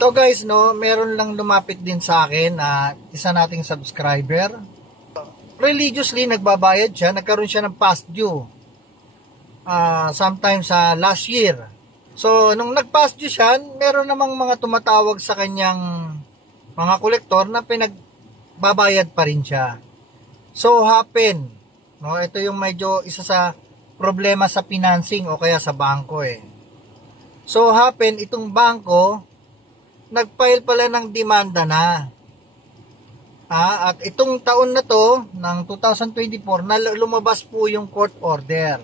Ito guys, no, meron lang lumapit din sa akin na isa nating subscriber. Religiously nagbabayad siya, nagkaroon siya ng past due. Sometime sa last year. So, nung nag-past due siya, meron namang mga tumatawag sa kanyang mga kolektor na pinagbabayad pa rin siya. So, happen. No, ito yung medyo isa sa problema sa financing o kaya sa bangko eh. So, happen, itong bangko, nag-file pala ng demanda na. At itong taon na to, ng 2024, na lumabas po yung court order.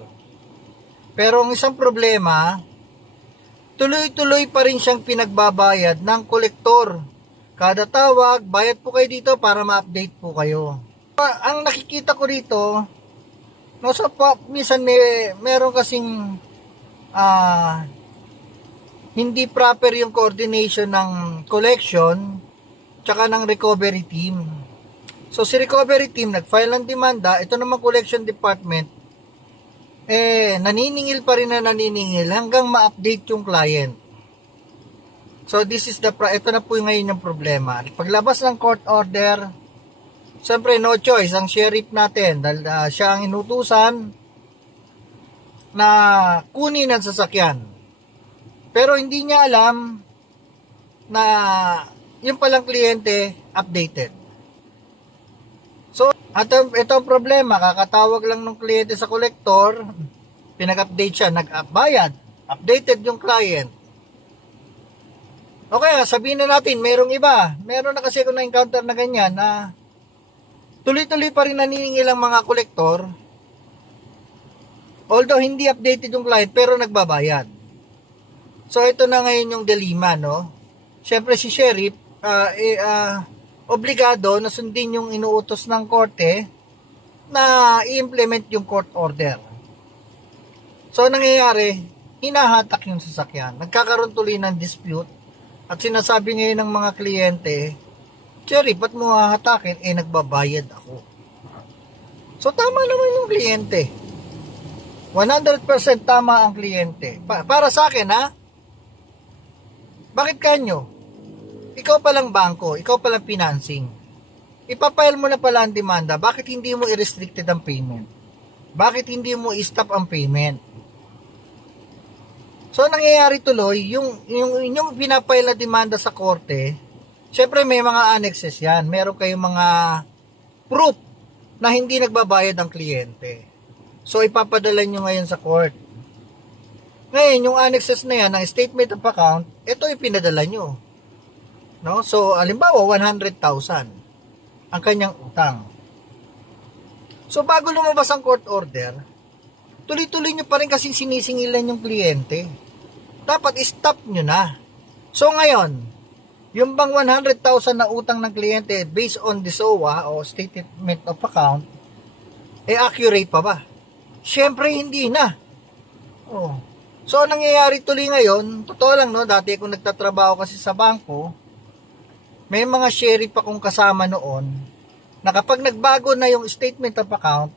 Pero ang isang problema, tuloy-tuloy pa rin siyang pinagbabayad ng kolektor. Kada tawag, bayad po kayo dito para ma-update po kayo. Ang nakikita ko dito, no, so, minsan meron kasing hindi proper yung coordination ng collection tsaka ng recovery team. So si recovery team nag-file ng demanda, ito naman collection department naniningil pa rin na naniningil hanggang ma-update yung client. So this is ito na po ngayon yung problema. Paglabas ng court order, siyempre no choice ang sheriff natin dahil siya ang inutusan na kunin ang sasakyan. Pero hindi niya alam na yung palang kliyente updated. So, ito ang problema, kakatawag lang ng kliyente sa kolektor, pinag-update siya, nag-bayad, updated yung client. Okay, sabihin na natin, merong iba. Meron na kasi ako na-encounter na ganyan na tuloy-tuloy pa rin naniningil ang mga kolektor, although hindi updated yung client, pero nagbabayad. So, ito na ngayon yung dilema, no? Siyempre si sheriff, obligado na sundin yung inuutos ng korte na i-implement yung court order. So, nangyayari, hinahatak yung sasakyan. Nagkakaroon tuloy ng dispute at sinasabi ngayon ng mga kliyente, sheriff, ba't mo hahatakin? Nagbabayad ako. So, tama naman yung kliyente. 100% tama ang kliyente. Para sa akin, ha? Bakit kanyo? Ikaw palang bangko, ikaw palang financing. Ipapile mo na pala ang demanda, bakit hindi mo i-restricted ang payment? Bakit hindi mo i-stop ang payment? So, nangyayari tuloy, yung pinapile na demanda sa korte, syempre may mga annexes yan. Meron kayong mga proof na hindi nagbabayad ang kliyente. So, ipapadala nyo ngayon sa court. Ngayon, yung annexes na yan, ng statement of account, ito ipinadala nyo. No? So, alimbawa, 100,000 ang kanyang utang. So, bago lumabas ang court order, tuloy-tuloy nyo pa rin kasi sinisingilan yung kliyente. Dapat stop nyo na. So, ngayon, yung bang 100,000 na utang ng kliyente based on the SOA o statement of account, accurate pa ba? Siyempre, hindi na. Oh. So, nangyayari tuloy ngayon, totoo lang, no, dati kung nagtatrabaho kasi sa bangko, may mga sheriff akong kasama noon, na kapag nagbago na yung statement of account,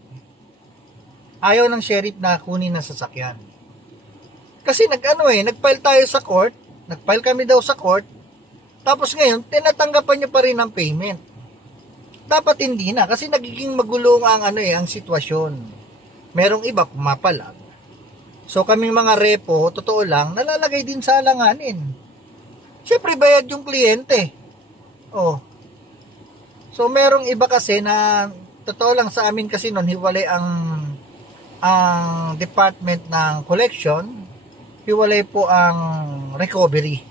ayaw ng sheriff na kunin ng sasakyan. Kasi nag-file tayo sa court, nag-file kami daw sa court, tapos ngayon, tinatanggapan nyo pa rin ang payment. Dapat hindi na, kasi nagiging magulo ang sitwasyon. Merong iba pumapalag. So, kaming mga repo, totoo lang, nalalagay din sa alanganin. Siyempre, bayad yung kliyente. Oh. So, merong iba kasi na, totoo lang sa amin kasi noon, hiwalay ang department ng collection, hiwalay po ang recovery.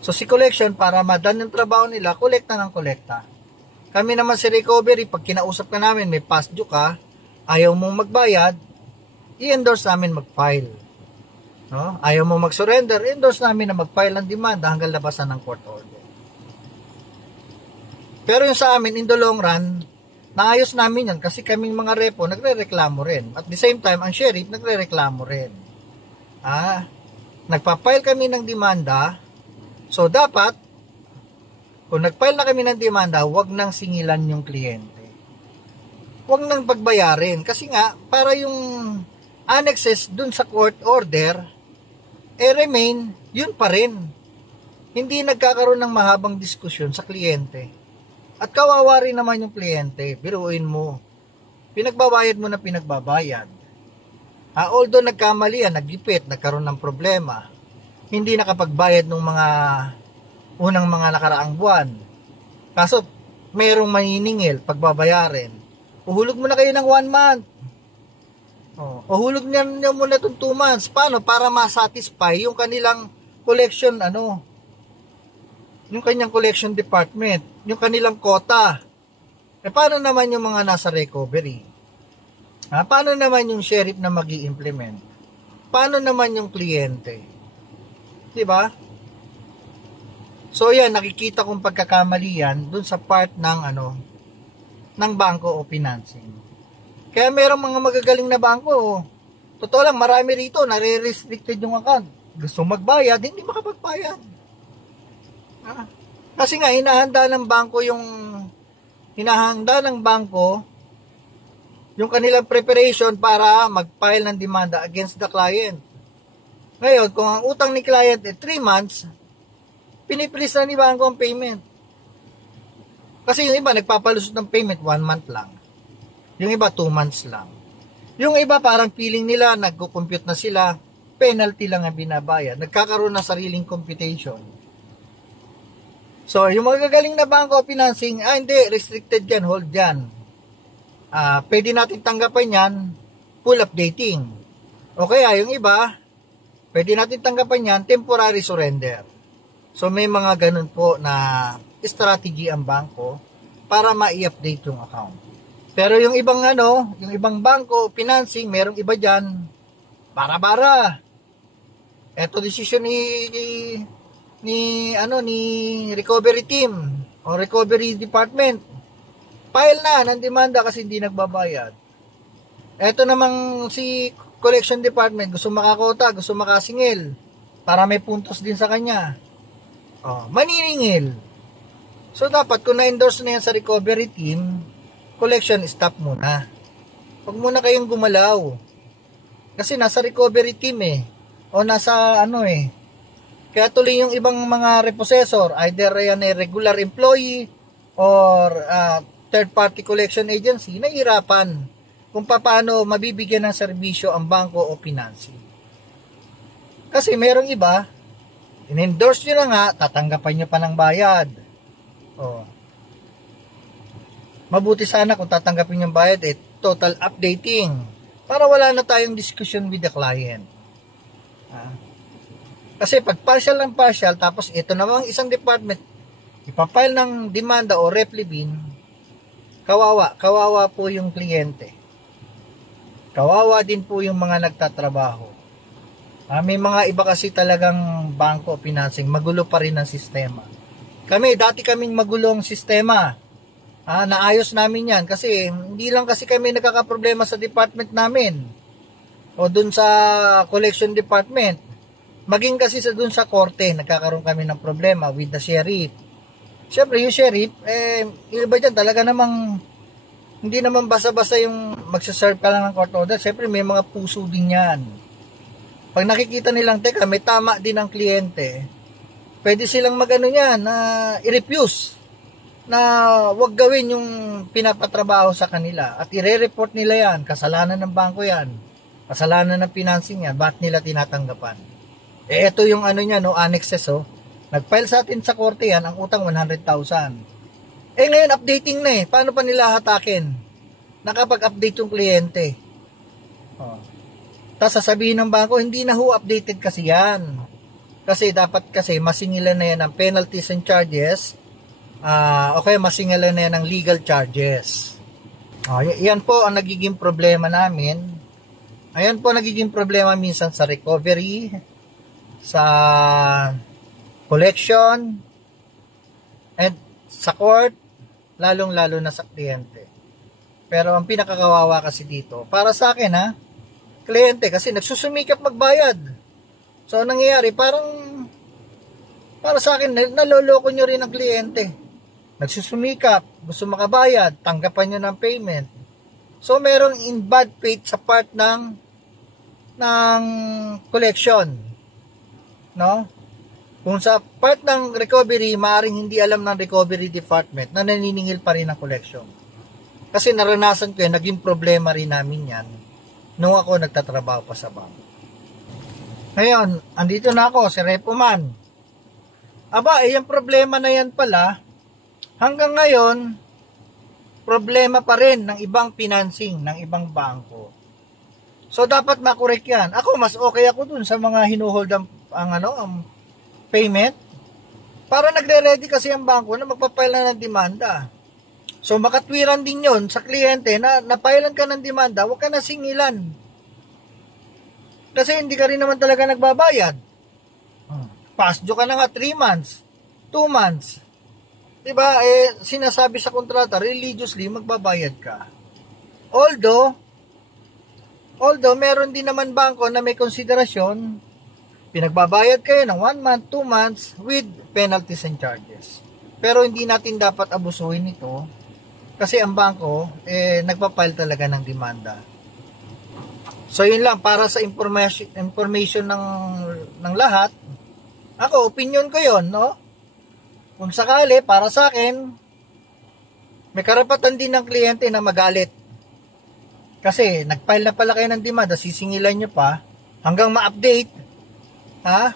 So, si collection, para madan yung trabaho nila, kolekta ng kolekta. Kami naman si recovery, pag kinausap ka namin, may past due ka, ayaw mong magbayad, i-endorse namin mag-file. No? Ayaw mo mag-surrender, endorse namin na mag-file ng demanda hanggang labasan ng court order. Pero yung sa amin, in the long run, naayos namin yan kasi kaming mga repo nagre-reklamo rin. At the same time, ang sheriff nagre-reklamo rin. Nagpa-file kami ng demanda, so dapat, kung nag-file na kami ng demanda, huwag nang singilan yung kliyente. Huwag nang pagbayarin. Kasi nga, para yung annexes dun sa court order, remain, yun pa rin. hindi nagkakaroon ng mahabang diskusyon sa kliyente. At kawawa rin naman yung kliyente. Biruin mo, pinagbabayad mo na pinagbabayad. Although nagkamali yan, naggipit, nagkaroon ng problema, hindi nakapagbayad ng mga unang mga nakaraang buwan. Kaso, mayroong maniningil, pagbabayarin. Uhulog mo na kayo ng 1 month. Uhulog niya muna itong 2 months. Paano? Para ma-satisfy yung kanilang collection, yung kanyang collection department, yung kanilang quota. Paano naman yung mga nasa recovery? Paano naman yung sheriff na mag-i-implement? Paano naman yung kliyente? Diba? So yan, nakikita kong pagkakamali yan dun sa part ng ng bangko o financing. Kaya merong mga magagaling na bangko. Totoo lang, marami rito, nare-restricted yung account. Gusto magbayad, hindi makapagbayad. Kasi nga, hinahanda ng bangko yung kanilang preparation para mag-file ng demanda against the client. Ngayon, kung ang utang ni client 3 months, pinipilis na ni bangko ang payment. Kasi yung iba, nagpapalusot ng payment 1 month lang. Yung iba, 2 months lang. Yung iba, parang feeling nila, nagko-compute na sila, penalty lang ang binabayad. Nagkakaroon ng sariling computation. So, yung magagaling na bangko o financing, hindi, restricted yan, hold yan. Pwede natin tanggapan yan, full updating. O kaya, yung iba, pwede natin tanggapan yan, temporary surrender. So, may mga ganun po na strategy ang bangko para ma-i-update yung account. Pero yung ibang yung ibang bangko, financing, merong iba dyan, bara-bara. Ito decision ni recovery team o recovery department. File na ng demanda kasi hindi nagbabayad. Ito namang si collection department, gusto makakota, gusto makasingil para may puntos din sa kanya. Maniningil. So dapat kung na-endorse na yan sa recovery team, collection stop muna. Huwag muna kayong gumalaw. Kasi nasa recovery team o nasa Kaya tuloy yung ibang mga repossessor, either yan ay regular employee or third party collection agency, nahihirapan kung paano mabibigyan ng serbisyo ang bangko o financing. Kasi merong iba, in-endorse nyo na nga, tatanggapin nyo pa ng bayad. Mabuti sana kung tatanggapin yung bayad, total updating. Para wala na tayong discussion with the client. Kasi pag partial ng partial, tapos ito namang isang department, ipapile ng demanda o replibin, kawawa po yung kliyente. Kawawa din po yung mga nagtatrabaho. May mga iba kasi talagang bangko, financing, magulo pa rin ang sistema. Dati kaming magulong sistema. Naayos namin yan kasi hindi lang kasi kami nagkakaproblema sa department namin o dun sa collection department. Maging kasi dun sa korte, nagkakaroon kami ng problema with the sheriff. Siyempre, yung sheriff, yung iba dyan talaga namang hindi naman basta-basta yung magsaserve ka lang ng court order. Siyempre, may mga puso din yan. Pag nakikita nilang, teka, may tama din ang kliyente, pwede silang i-refuse na wag gawin yung pinapatrabaho sa kanila at i-report nila yan, kasalanan ng bangko yan, kasalanan ng financing yan, bakit nila tinatanggapan? Ito yung annexes nag-file sa atin sa korte yan, ang utang 100,000. Ngayon updating na paano pa nila hatakin? Nakapag-update yung kliyente. Tapos sasabihin ng bangko, hindi na updated kasi yan. Kasi dapat masingilan na yan ng penalties and charges, okay, masingilan na yan ng legal charges. Yan po ang nagiging problema namin. Ayan po nagiging problema minsan sa recovery, sa collection, and sa court, lalong-lalo na sa kliyente. Pero ang pinakakawawa kasi dito, para sa akin kliyente, kasi nagsusumikap magbayad. So, nangyayari, para sa akin, naloloko nyo rin ang kliyente. Nagsusumikap, gusto makabayad, tanggapan nyo ng payment. So, merong in bad faith sa part ng collection. No? Kung sa part ng recovery, maaaring hindi alam ng recovery department na naniningil pa rin ang collection. Kasi naranasan ko yan, naging problema rin namin yan nung ako nagtatrabaho pa sa bangko. Ngayon, andito na ako, si Repoman. Aba, yung problema na yan pala, hanggang ngayon, problema pa rin ng ibang financing, ng ibang bangko. So, dapat makorek yan. Ako, mas okay ako dun sa mga hinuhold ang payment. Para nagre-ready kasi ang bangko na magpapile na ng demanda. So, makatwiran din yon sa kliyente na napailan ka ng demanda, huwag ka na singilan. Kasi hindi ka rin naman talaga nagbabayad. Past due ka na nga 3 months, 2 months. Diba, sinasabi sa kontrata, religiously magbabayad ka. Although, meron din naman bangko na may konsiderasyon, pinagbabayad kayo ng 1 month, 2 months with penalties and charges. Pero hindi natin dapat abusuhin ito kasi ang bangko, nagpapile talaga ng demanda. So, yun lang, para sa information ng lahat, ako, opinion ko yun, no? Kung sakali, para sa akin, may karapatan din ng kliyente na magalit. Kasi, nag-file na pala kayo ng demanda, sisingilan nyo pa, hanggang ma-update, ha?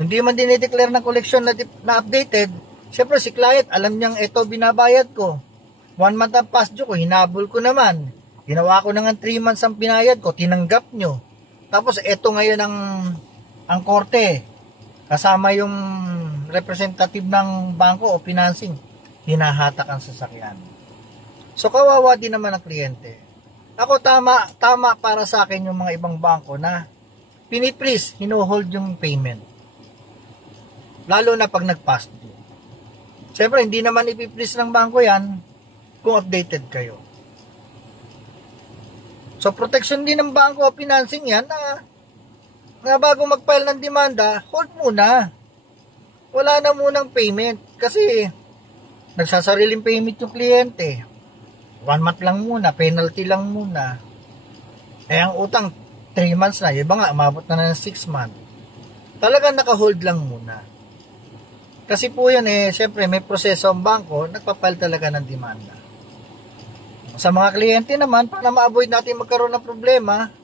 Hindi man dinideclare ng collection na updated, siyempre si client, alam niyang ito binabayad ko. 1 month ang past due ko, hinabol ko naman. Ginawa ko na nga 3 months ang binayad ko, tinanggap nyo. Tapos, ito ngayon ang korte. Kasama yung representative ng bangko o financing, hinahatak ang sasakyan. So, kawawa din naman ang kliyente. Ako, tama para sa akin yung mga ibang bangko na piniplease, hinuhold yung payment. Lalo na pag nag-past due. Siyempre, hindi naman ipiplease ng bangko yan kung updated kayo. So, protection din ng bangko o financing yan na bago mag-file ng demanda, hold muna. Wala na munang payment kasi nagsasariling payment yung kliyente. 1 month lang muna, penalty lang muna. Ang utang 3 months na, iba nga, umabot na ng 6 months. Talagang naka-hold lang muna. Kasi po yan syempre may proseso ang bangko, nagpapile talaga ng demanda. Sa mga kliyente naman, para ma-avoid natin magkaroon ng problema,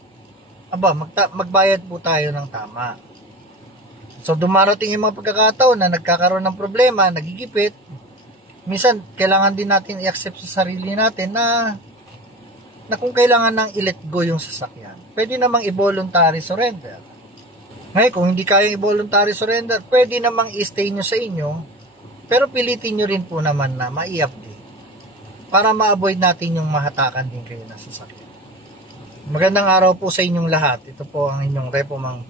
magbayad po tayo ng tama. So, dumarating yung mga pagkakataon na nagkakaroon ng problema, nagigipit, minsan, kailangan din natin i-accept sa sarili natin na kung kailangan nang i-let go yung sasakyan. Pwede namang i-voluntary surrender. Ngayon, kung hindi kayang i-voluntary surrender, pwede namang i-stay nyo sa inyo, pero pilitin nyo rin po naman na ma-i-update para ma-avoid natin yung mahatakan din kayo ng sasakyan. Magandang araw po sa inyong lahat. Ito po ang inyong Repomang